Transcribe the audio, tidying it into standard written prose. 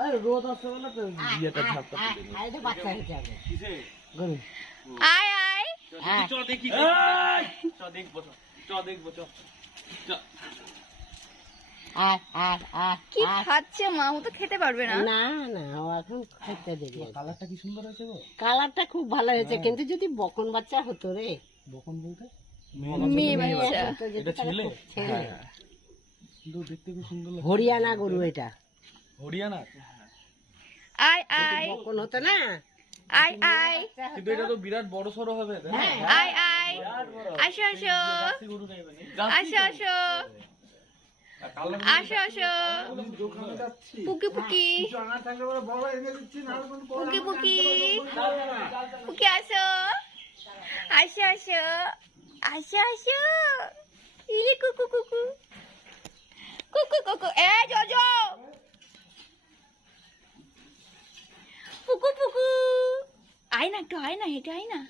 আরে রোদ আসছে বলে তো বিয়েটা ঝাপটা দিল। আরে তো বাচ্চা হয়েছে আগে কিসে? গরু আয় আয় চ দেখি চ দেখবো চ দেখবো চ আয় আয় আয় কি খাচ্ছে মা? ও তো খেতে পারবে না। না না ও এখন খাইতে দেরি আছে। কালারটা কি সুন্দর হয়েছে গো। কালারটা খুব ভালো হয়েছে, কিন্তু যদি বকন বাচ্চা হতো রে। বকন বলতে মেয়ে বাচ্চা। হতো যদি এটা তাহলে ছেলে? খুব ছেলে। কিন্তু দেখতে খুব সুন্দর লাগছে। হরিয়ানা গরু এটা। হরিয়ানা আয় আয় বকন হতো না। আয় আয় কিন্তু এটা তো বিরাট বড় সড়ো হবে। আয় আয় আসো আসো জার্সি গরু টাইপের নেই? আসো আসো আসো আসো পুকি পুকি পুকি পুকি পুকি আসো আসো আসো আসো আসো ইরে কুকু কুকু কুকু কুকু এ জোজো পুকু পুকু আয় না একটু আয় না হেঁটে আয় না